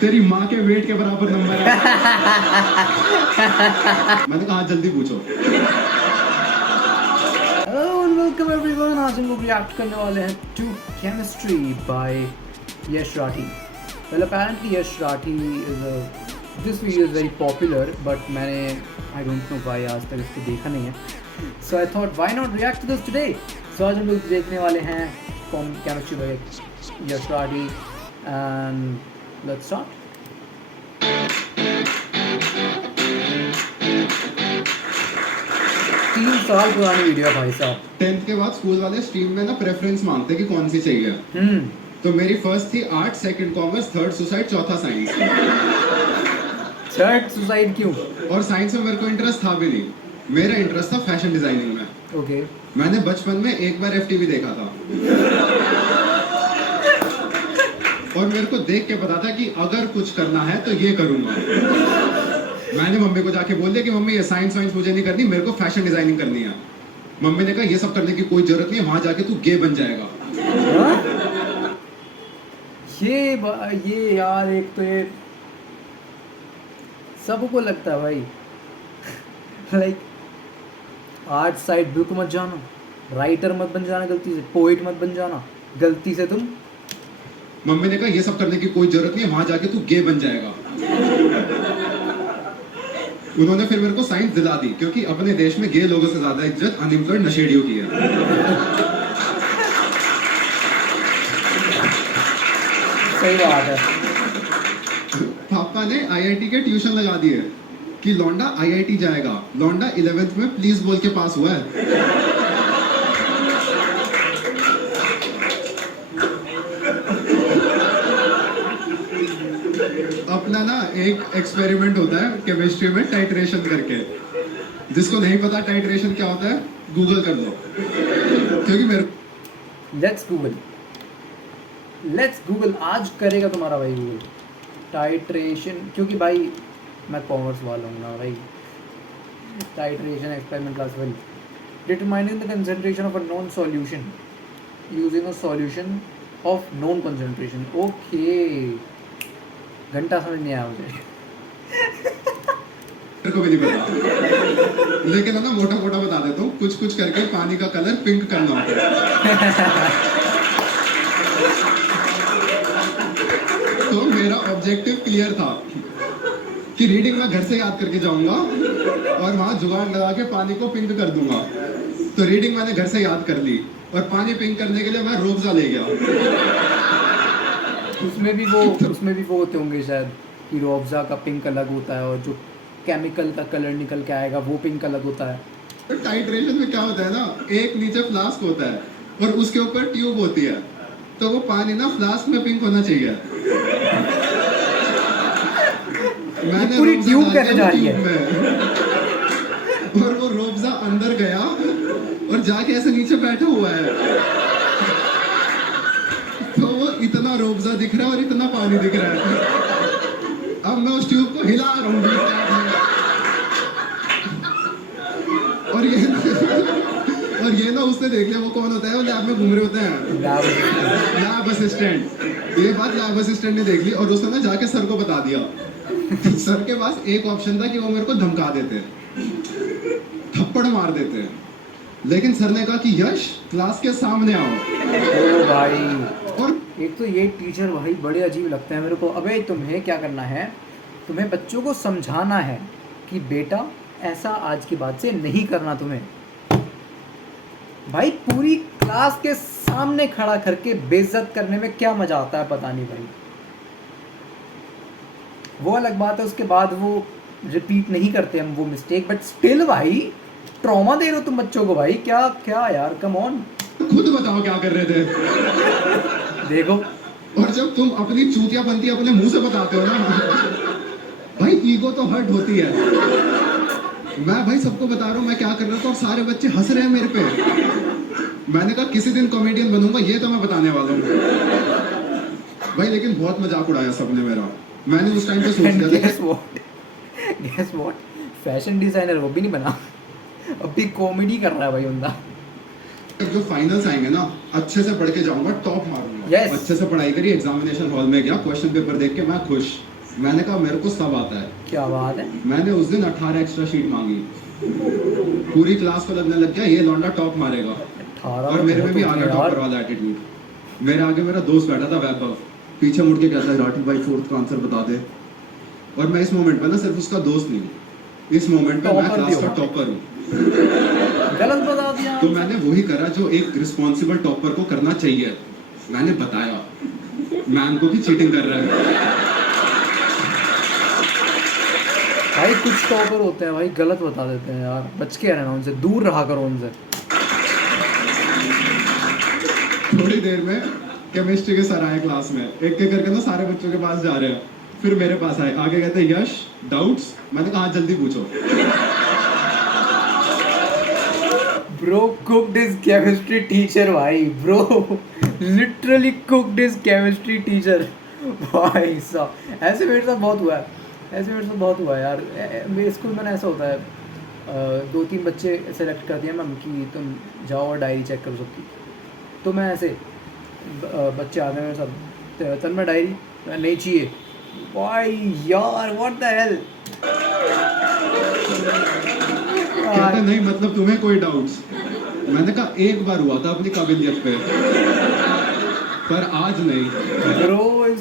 तेरी माँ के वेट के बराबर नंबर है। मैंने कहा जल्दी पूछो। Hello and welcome everyone. आज हम लोग रिएक्ट करने वाले हैं to chemistry by Yash Rathi. Well, apparently Yash Rathi is a this video is very popular, but मैंने I don't know why आज तक इसको देखा नहीं है. So I thought why not react to this today. So आज हम लोग देखने वाले हैं chemistry by Yash Rathi and let's start. 3 साल पुरानी वीडियो भाई साहब. 10th के बाद स्कूल वाले स्ट्रीम में ना प्रेफरेंस मांगते कि कौन सी चाहिए. तो मेरी फर्स्ट थी art, second commerce, third suicide, चौथा साइंस. थर्ड सुसाइड क्यों? और साइंस में मेरे को इंटरेस्ट था भी नहीं. मेरा इंटरेस्ट था फैशन डिजाइनिंग में. ओके. मैंने बचपन में एक बार एफटीवी देखा था और मेरे को देख के पता था कि अगर कुछ करना है तो ये करूंगा. मैंने मम्मी को जाके बोल दिया कि मम्मी ये साइंस मुझे नहीं करनी, मेरे को फैशन डिजाइनिंग करनी है. मम्मी ने कहा ये सब करने की कोई जरूरत नहीं है, वहां जाके तू गे बन जाएगा. ये यार एक तो ये सबको लगता है भाई. लाइक आर्ट साइड बिल्कुल मत जाना, राइटर मत बन जाना गलती से, पोइट मत बन जाना गलती से तुम. मम्मी ने कहा ये सब करने की कोई जरूरत नहीं है, वहां जाके तू गे बन जाएगा. उन्होंने फिर मेरे को साइंस दिला दी क्योंकि अपने देश में गे लोगों से ज्यादा इज्जत अनएम्प्लॉयड नशेड़ियों की है. सही बात है. पापा ने आईआईटी के ट्यूशन लगा दिए कि लौंडा आईआईटी जाएगा. लौंडा 11th में प्लीज बोल के पास हुआ है. अपना ना एक एक्सपेरिमेंट होता है केमिस्ट्री में टाइट्रेशन करके. जिसको नहीं पता टाइट्रेशन क्या होता है गूगल कर लो क्योंकि मेरे लेट्स गूगल आज करेगा तुम्हारा भाई गूगल टाइट्रेशन. क्योंकि भाई मैं कॉमर्स वाला हूँ ना भाई. Titration experiment class 1 determining the concentration of a known solution using a solution of known concentration. Okay घंटा समझ नहीं आया मुझे. मेरे को भी नहीं पता लेकिन है ना मोटा मोटा बता देता हूँ. कुछ कुछ करके पानी का कलर पिंक करना होता है. तो मेरा ऑब्जेक्टिव क्लियर था कि रीडिंग मैं घर से याद करके जाऊंगा और वहां जुगाड़ लगा के पानी को पिंक कर दूंगा. तो रीडिंग मैंने घर से याद कर ली और पानी पिंक करने के लिए मैं रोबजा ले गया. उसमें भी वो होते होंगे शायद कि रोबजा का पिंक अलग होता है और जो केमिकल का कलर निकल के आएगा वो पिंक अलग होता है. तो टाइट्रेशन में क्या होता है ना, एक नीचे फ्लास्क होता है और उसके ऊपर ट्यूब होती है. तो वो पानी ना फ्लास्क में पिंक होना चाहिए. मैंने पूरी ट्यूब कैसे जा रही है और वो रोबजा अंदर गया और जाके ऐसे नीचे बैठा हुआ है. तो वो इतना रोबजा दिख रहा है और इतना पानी दिख रहा है. अब मैं उस ट्यूब को हिला रहा हूँ और ये ना उसने देख लिया. वो कौन होता है, वो लैब में घूम रहे होते हैं, लैब असिस्टेंट. ये बात लैब असिस्टेंट ने देख ली और उसने ना जाके सर को बता दिया. सर के पास एक ऑप्शन था कि वो मेरे को धमका देते, थप्पड़ मार देते. लेकिन सर ने कहा कि यश क्लास के सामने आओ. ओ भाई. और एक तो ये टीचर भाई बड़े अजीब लगते हैं मेरे को. अबे तुम्हें क्या करना है, तुम्हें बच्चों को समझाना है कि बेटा ऐसा आज के बाद से नहीं करना तुम्हें. भाई पूरी क्लास के सामने खड़ा करके बेइज्जत करने में क्या मजा आता है पता नहीं भाई. वो अलग बात है, उसके बाद वो रिपीट नहीं करते हम वो मिस्टेक, बट स्टिल भाई ट्रॉमा दे रहे हो तुम बच्चों को भाई. क्या क्या यार, कम ऑन. खुद बताओ क्या कर रहे थे. देखो. और जब तुम अपनी चूतियापंती अपने मुंह से बताते हो ना भाई ईगो तो हर्ट होती है. मैं भाई सबको बता रहा हूँ मैं क्या कर रहा था और सारे बच्चे हंस रहे हैं मेरे पे. मैंने कहा किसी दिन कॉमेडियन बनूंगा, ये तो मैं बताने वाला हूँ भाई. लेकिन बहुत मजाक उड़ाया सबने मेरा. मैंने उस टाइम पे सोच लिया गेस व्हाट फैशन डिजाइनर वो भी नहीं बना, अभी कॉमेडी कर रहा है भाई बंदा. जो फाइनल्स आएंगे ना अच्छे से पढ़ के जाऊंगा, टॉप मारूंगा. Yes. अच्छे से पढ़ाई करी, एग्जामिनेशन हॉल में गया, क्वेश्चन पेपर देख के मैं खुश। मैंने कहा मेरे को सब आता है। क्या बात है। मैंने उस दिन 18 एक्स्ट्रा शीट मांगी। पूरी क्लास को लगने लग गया ये लौंडा टॉप मारेगा, 18 और मेरे में भी आ गया टॉपर वाला एटीट्यूड। मेरे आगे मेरा दोस्त बैठा था वैभव, पीछे मुड़ के कहता है राठी भाई फोर्थ का आंसर बता दे। और मैं इस मोमेंट पे ना सिर्फ उसका दोस्त नहीं हूँ, इस मोमेंट पे मैं क्लास का टॉपर हूँ। गलत बता दिया। तो मैंने वही करा जो एक रिस्पॉन्सिबल टॉपर को करना चाहिए। मैंने बताया मैम को कि चीटिंग कर रहा है। भाई कुछ टॉपर होते हैं भाई गलत बता देते हैं यार, बच के रहना उनसे, दूर रहा करो उनसे। थोड़ी देर में केमिस्ट्री के सर आए क्लास में, एक एक करके ना सारे बच्चों के पास जा रहे हैं, फिर मेरे पास आए, आगे कहते हैं यश डाउट्स। मैंने कहा जल्दी पूछो। Bro cooked his chemistry teacher भाई, bro literally cooked his chemistry teacher भाई साहब। ऐसे मेरे साथ बहुत हुआ है, ऐसे मेरे साथ बहुत हुआ है यार। मेरे स्कूल में ना ऐसा होता है, 2-3 बच्चे सेलेक्ट कर दिया मैम कि तुम जाओ और डायरी चेक करो सबकी। तो मैं ऐसे बच्चे आते हैं सब, तन में डायरी नहीं चाहिए भाई यार, व्हाट द हेल। कहते नहीं मतलब तुम्हें कोई डाउट्स। मैंने कहा एक बार हुआ था अपनी काबिलियत पे, पर आज नहीं। Bro is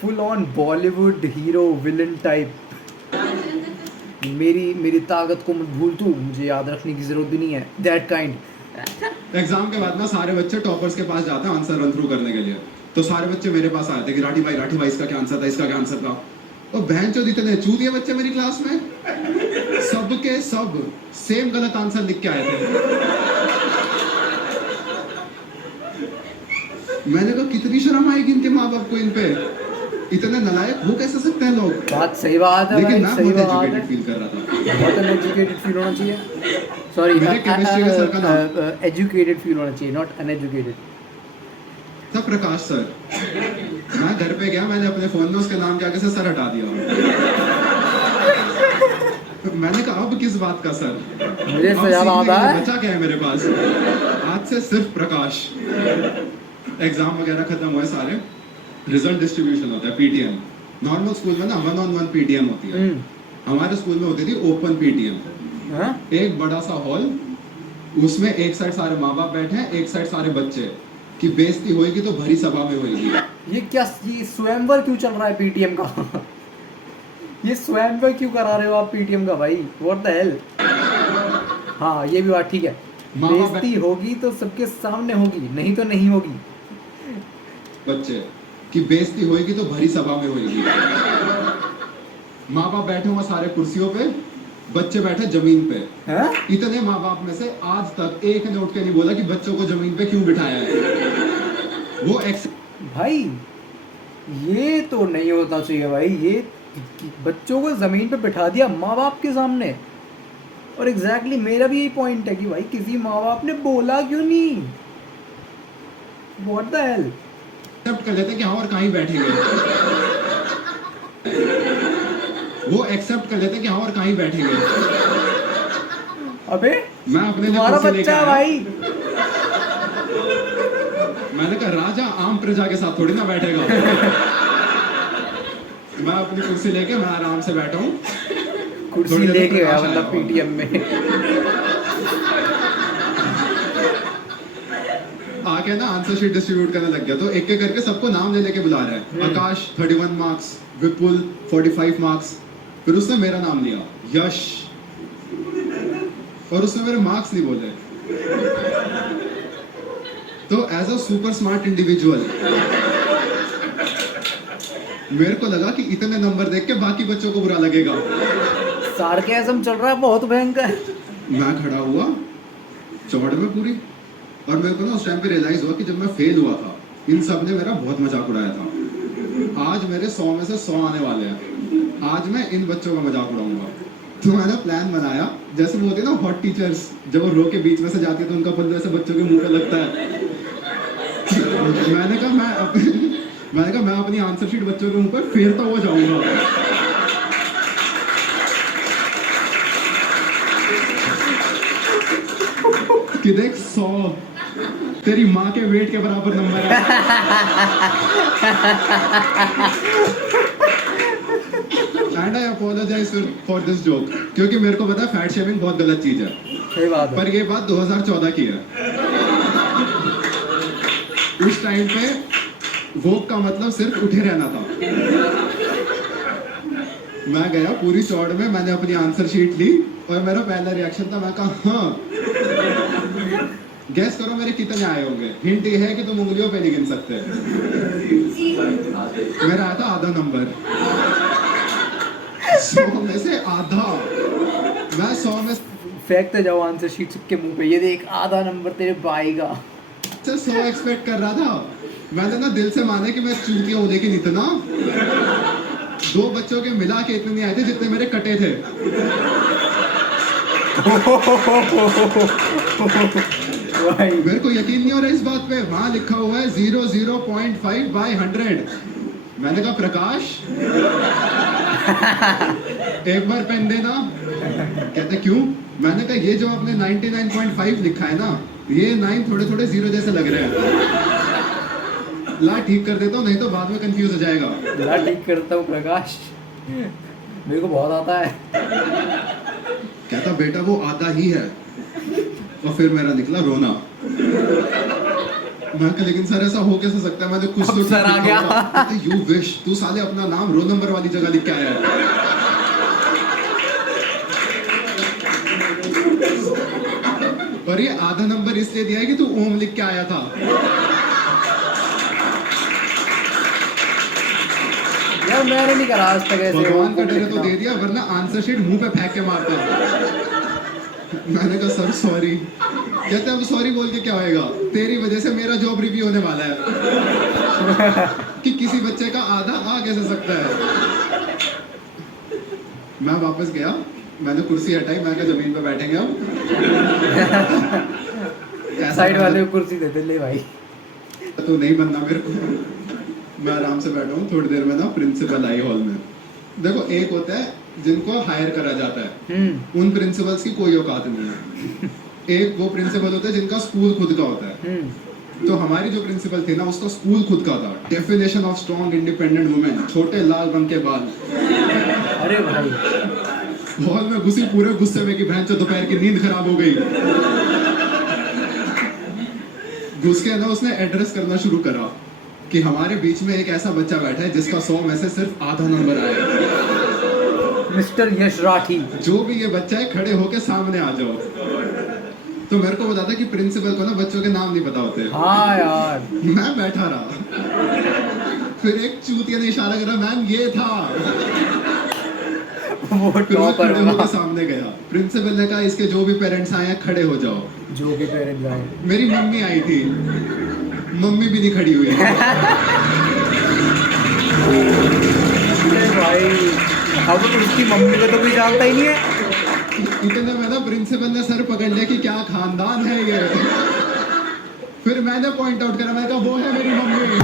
full on Bollywood hero villain type. मेरी ताकत को मत भूल तू, मुझे याद रखने की जरूरत भी नहीं है, दैट काइंड। एग्जाम के बाद ना सारे बच्चे टॉपर्स के पास जाते हैं आंसर रन थ्रू करने के लिए। तो सारे बच्चे मेरे पास आए थे कि राठी भाई इसका क्या आंसर था, इसका क्या आंसर था। और बहन चोद इतने चूतिए बच्चे मेरी क्लास में, सबके सब सेम गलत आंसर लिख के आए थे। मैंने कहा कितनी शर्म आएगी इनके माँ बाप को, इन पे इतने नलायक हो कैसे सकते हैं लोग। बात सही बात है लेकिन भाई, मैं सही बहुत बात एजुकेटेड है, फील कर रहा था। बहुत अनएजुकेटेड फील होना चाहिए। सॉरी, मेरे chemistry के सर का नाम- एजुकेटेड फील होना चाहिए, नॉट अनएजुकेटेड। तब प्रकाश सर, मैं घर पे गया, मैंने अपने फोन में उसके नाम के आगे से सर हटा दिया। मैंने कहा अब किस बात का सर, मुझे अब सजा सीखने आता के लिए है। बचा क्या है मेरे पास, आज से सिर्फ प्रकाश। एग्जाम वगैरह खत्म हुए सारे, रिजल्ट डिस्ट्रीब्यूशन होता है पीटीएम। नॉर्मल स्कूल में ना 1-on-1 पीटीएम होती है, हमारे स्कूल में होती थी ओपन पीटीएम। हाँ? एक बड़ा सा हॉल, उसमें एक साइड सारे माँ बाप बैठे हैं, एक साइड सारे बच्चे, कि बेइज्जती होएगी तो भरी सभा में होएगी। ये क्या, ये स्वयंवर क्यों चल रहा है पीटीएम का? ये स्वयंवर क्यों करा रहे हो आप पीटीएम का भाई, व्हाट द हेल। हाँ ये भी बात ठीक है, माँ-बाप बेइज्जती होगी तो सबके सामने होगी, नहीं तो नहीं होगी। बच्चे कि बेइज्जती होएगी तो भरी सभा में होएगी। माँ बाप बैठे हुए सारे कुर्सियों पे, बच्चे बैठे जमीन पे। हाँ? इतने माँ बाप में से आज तक एक ने उठ के नहीं बोला कि बच्चों को जमीन पे क्यों बिठाया है। वो भाई ये तो नहीं होता चाहिए भाई, ये बच्चों को जमीन पे बिठा दिया माँ बाप के सामने। और एग्जैक्टली मेरा भी यही पॉइंट है कि भाई किसी माँ बाप ने बोला क्यों नहीं, व्हाट द हेल। एक्सेप्ट कर लेते हैं कि हाँ और कहीं बैठेंगे, वो एक्सेप्ट कर लेते हैं कि हाँ और कहीं बैठेंगे। अबे मैं अपने लिए तुम्हारा कुर्सी लेके बच्चा है आया। भाई। मैंने कहा राजा आम प्रजा के साथ थोड़ी ना बैठेगा। मैं अपनी कुर्सी लेके मैं आराम से बैठा हूँ। कुर्सी थोड़ी देर लेके गया प्रकाश मतलब आया। पीटीएम में। आके ना आंसर शीट डिस्ट्रीब्यूट करने लग गया, तो एक एक करके सबको नाम ले लेके बुला रहा है। आकाश 31 मार्क्स, विपुल 45 मार्क्स, फिर उसने मेरा नाम लिया यश, और उसने मेरे मार्क्स नहीं बोले। तो as a super smart individual मेरे को लगा कि इतने नंबर देख के बाकी बच्चों को बुरा लगेगा। सार्केज़म चल रहा है बहुत भयंकर। मैं खड़ा हुआ चौड़ में पूरी, और मेरे को ना उस टाइम पे रियलाइज हुआ कि जब मैं फेल हुआ था इन सब ने मेरा बहुत मजाक उड़ाया था। आज मेरे 100 में से 100 आने वाले हैं, आज मैं इन बच्चों का मजाक उड़ाऊंगा। तो मैंने प्लान बनाया, जैसे वो होते हैं ना हॉट टीचर्स, जब वो रो के बीच में से जाती है तो उनका पल्लू ऐसे बच्चों के मुंह पे लगता है। मैंने कहा मैं अपनी आंसर शीट बच्चों के मुंह पर फेरता हुआ जाऊंगा। कि देख 100 तेरी माँ के वेट के बराबर नंबर है। And I apologise for this joke, क्योंकि मेरे को पता है फैट शेमिंग बहुत गलत चीज है, सही बात है। पर ये बात 2014 की है। उस टाइम पे वोक का मतलब सिर्फ उठे रहना था। मैं गया पूरी चौड़ में, मैंने अपनी आंसर शीट ली और मेरा पहला रिएक्शन था, मैं कहा हाँ। गैस करो मेरे कितने आए होंगे। हिंट ये है कि तुम उंगलियों पे नहीं गिन सकते। मेरा आया था आधा नंबर, 100 में से आधा। मैं 100 में फेंकते जाओ आंसर शीट सबके मुंह पे, ये देख आधा नंबर तेरे भाई का। से 100 एक्सपेक्ट कर रहा था। मैंने ना दिल से माना कि मैं चूतिया हूं, लेकिन इतना 2 बच्चों के मिला के इतने नहीं आए थे जितने मेरे कटे थे। भाई मेरे को यकीन नहीं हो रहा इस बात पे, वहां लिखा हुआ है 0.5/100। मैंने कहा प्रकाश एक बार पेन देना। कहते क्यों? मैंने कहा ये जो आपने 99.5 लिखा है ना, ये 9 थोड़े थोड़े जीरो जैसे लग रहे हैं। ला ठीक कर देता हूँ, नहीं तो बाद में कंफ्यूज हो जाएगा। ला ठीक करता हूँ प्रकाश, मेरे को बहुत आता है। कहता बेटा वो आधा ही है। और फिर मेरा निकला रोना। मैं कहा लेकिन सर ऐसा हो कैसे सकता है, मैंने कुछ अब तो सर आ गया। यू विश तू साले अपना नाम रोल नंबर वाली जगह लिख के आया है। और ये आधा नंबर इसलिए दिया है कि तू ओम लिख के आया था। यार मैंने नहीं करा आज तक ऐसे। भगवान का डर तो दे दिया, वरना आंसर शीट मुंह पे फेंक के मारता। मैंने कहा सर सॉरी। कहते अब सॉरी बोल के क्या होएगा, तेरी वजह से मेरा जॉब रिव्यू होने वाला है। कि किसी बच्चे का आधा आ कैसे सकता है। मैं वापस गया, मैंने कुर्सी हटाई, मैं कहा जमीन पे बैठेंगे अब। साइड वाले को कुर्सी दे दे ले भाई। तो नहीं बनना मेरे को। मैं आराम से बैठा हूँ, थोड़ी देर में ना प्रिंसिपल आई हॉल में। देखो एक होता है जिनको हायर करा जाता है, उन प्रिंसिपल्स की कोई औकात नहीं है। एक वो प्रिंसिपल होता है जिनका स्कूल खुद का होता है। तो हमारी जो प्रिंसिपल थी ना, उसका स्कूल खुद का था। Definition of strong independent women, छोटे लाल रंग के बाल। अरे भाई हॉल में घुसी पूरे गुस्से में कि बहन चो दोपहर की नींद खराब हो गई। घुस के ना उसने एड्रेस करना शुरू करा कि हमारे बीच में एक ऐसा बच्चा बैठा है जिसका 100 में से सिर्फ आधा नंबर आया। मिस्टर यश राठी, जो भी ये बच्चा है खड़े होके सामने आ जाओ। तो मेरे को बताता कि प्रिंसिपल को ना बच्चों के नाम नहीं पता होते। हाँ यार। मैं बैठा रहा, फिर एक चूतिया ने इशारा करा, मैम ये था। वो फिर मैं टॉपर खड़े होकर सामने गया। प्रिंसिपल ने कहा इसके जो भी पेरेंट्स आए हैं खड़े हो जाओ। जो भी पेरेंट्स आए। मेरी मम्मी आई थी, मम्मी भी नहीं खड़ी हुई। अरे भाई अब उसकी मम्मी को तो कोई जानता ही नहीं है। इतने में ना प्रिंसिपल ने सर पकड़ लिया कि क्या खानदान है ये। फिर मैंने पॉइंट आउट करा, मैंने कहा वो है मेरी मम्मी।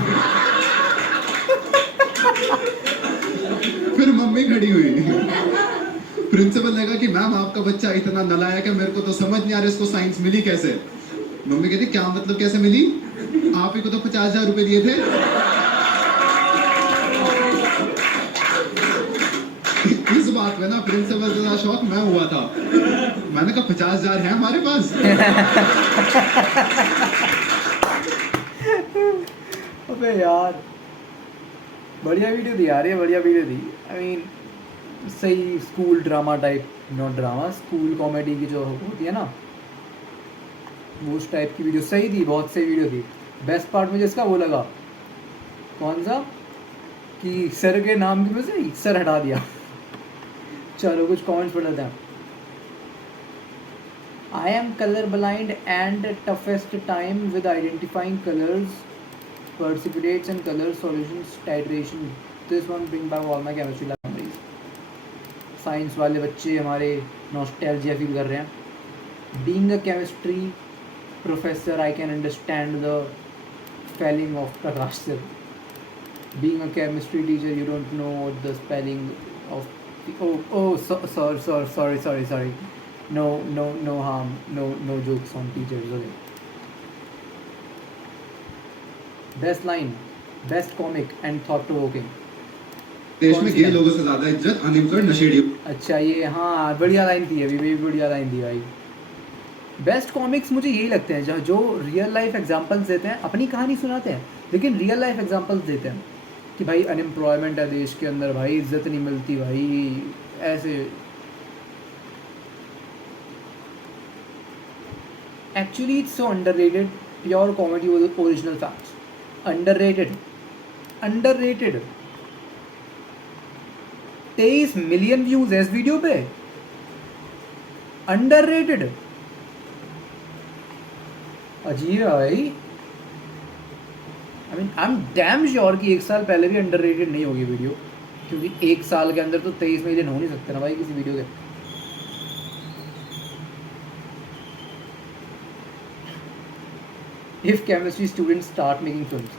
फिर मम्मी खड़ी हुई। प्रिंसिपल ने कहा कि मैम आपका बच्चा इतना नालायक है, मेरे को तो समझ नहीं आ रहा इसको साइंस मिली कैसे। मम्मी कहती क्या मतलब कैसे मिली, आप ही को तो 50,000 रुपए दिए थे। इस बात में ना प्रिंसिपल से शौक मैं हुआ था। मैंने कहा 50,000 है हमारे पास। अबे यार बढ़िया वीडियो दी यार, ये बढ़िया वीडियो दी। आई मीन सही school drama type, not drama, school comedy की जो होती है ना, वो उस टाइप की वीडियो सही थी, बहुत सही वीडियो थी। बेस्ट पार्ट मुझे इसका वो लगा, कौन सा, कि सर के नाम की वजह से सर हटा दिया। चलो कुछ कमेंट्स पढ़ लेते हैं। I am colorblind and toughest time with identifying colors, precipitates and color solutions titration. This one bring back all my chemistry memories. Science वाले बच्चे हमारे नॉस्टैल्जिया फील कर रहे हैं. Being a chemistry professor, I can understand the spelling of Prakash sir. Being a chemistry teacher, you don't know the spelling of sorry. No harm, no jokes on teachers. Okay. Best line, best comic and thought provoking. देश कौन में सी गे line? लोगों से ज्यादा इज्जत unemployed नशेड़ी। अच्छा ये हाँ बढ़िया लाइन थी, अभी भी बढ़िया लाइन थी भाई। बेस्ट कॉमिक्स मुझे यही लगते हैं जो रियल लाइफ एग्जांपल्स देते हैं, अपनी कहानी सुनाते हैं लेकिन रियल लाइफ एग्जांपल्स देते हैं कि भाई अनएम्प्लॉयमेंट है देश के अंदर, भाई इज्जत नहीं मिलती भाई, ऐसे। Actually it's so underrated, pure comedy with original facts. Underrated, underrated. 23 million views है इस वीडियो पे, अंडररेटेड। अजीब है भाई। I mean I am damn sure कि एक साल पहले भी अंडररेटेड नहीं होगी वीडियो, क्योंकि एक साल के अंदर तो 23 मिलियन हो नहीं सकते ना भाई किसी वीडियो के। If chemistry student start making films,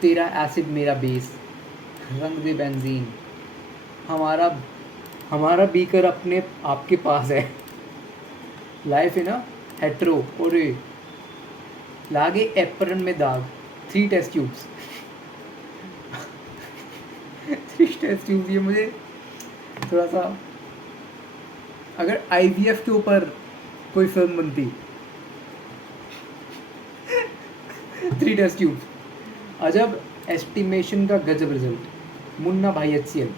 तेरा एसिड मेरा बेस, रंग दे बेंजीन, हमारा बीकर अपने आपके पास है, लाइफ है ना हेट्रो, ओरे लागे एप्रन में दाग, 3 टेस्ट ट्यूब्स। 3 टेस्ट ट्यूब्स, ये मुझे थोड़ा सा, अगर IVF के ऊपर कोई फिल्म बनती, 3 टेस्ट ट्यूब्स। अजब एस्टिमेशन का गजब रिजल्ट, मुन्ना भाई HCL,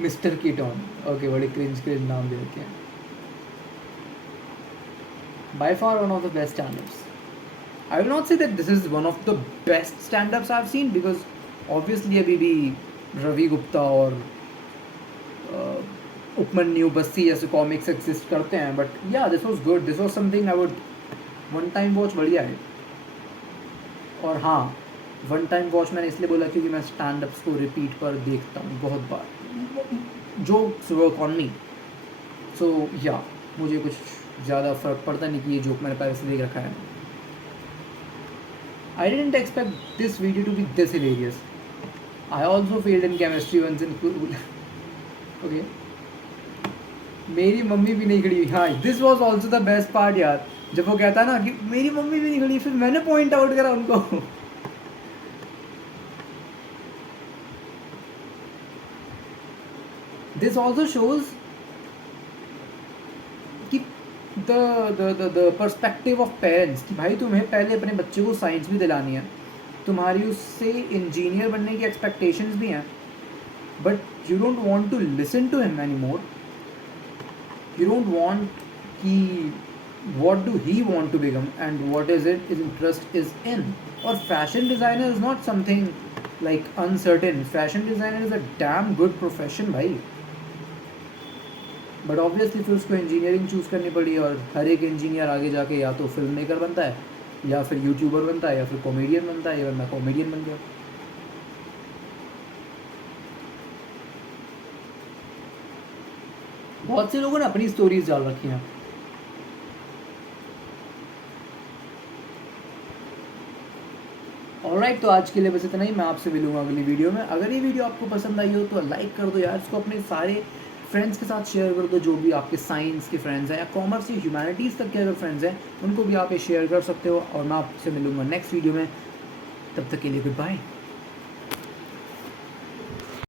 मिस्टर कीटॉन, ओके बड़े क्रिंज नाम दे रखे हैं। By far one of the best stand-ups. I will not say that this is one of the best stand-ups I've seen because obviously अभी भी रवि गुप्ता और उपमन्यु बस्सी जैसे कॉमिक्स एग्जिस्ट करते हैं, बट या this was good, this was something I would one time watch, बढ़िया है। और हाँ, वन टाइम वॉच मैंने इसलिए बोला क्योंकि मैं स्टैंड-अप्स को रिपीट पर देखता हूँ बहुत बार, जोक्स वर्क ऑन मी, सो या मुझे कुछ ज़्यादा फर्क पड़ता नहीं कि ये जोक मैंने पहले से देख रखा है। I didn't expect this video to be this hilarious. I also failed in chemistry once in school. Okay. मेरी मम्मी भी नहीं खड़ी हुई। हाँ, this was also the best part यार, जब वो कहता ना कि मेरी मम्मी भी नहीं खड़ी, फिर मैंने पॉइंट आउट करा उनको। This also shows कि the perspective of parents कि भाई तुम्हें पहले अपने बच्चे को साइंस भी दिलानी है, तुम्हारी उससे इंजीनियर बनने की एक्सपेक्टेशंस भी हैं, but you don't want to listen to him any more, you don't want कि what do he want to become and what is it his interest is in. और fashion designer is not something like uncertain, fashion designer is a damn good profession भाई, but obviously फिर उसको engineering choose करनी पड़ी, और हर एक engineer आगे जाके या तो फिल्म मेकर बनता है, या फिर यूट्यूबर बनता है, या फिर कॉमेडियन बनता है, या वरना कॉमेडियन बन गया। बहुत से लोगों ने अपनी स्टोरीज डाल रखी हैं। ऑलराइट, तो आज के लिए बस इतना ही, मैं आपसे मिलूंगा अगली वीडियो में। अगर ये वीडियो आपको पसंद आई हो तो लाइक कर दो यार, इसको अपने सारे फ्रेंड्स के साथ शेयर कर दो, जो भी आपके साइंस के फ्रेंड्स हैं या कॉमर्स या ह्यूमैनिटीज़ तक के अगर फ्रेंड्स हैं उनको भी आप ये शेयर कर सकते हो। और मैं आपसे मिलूंगा नेक्स्ट वीडियो में, तब तक के लिए गुड बाय।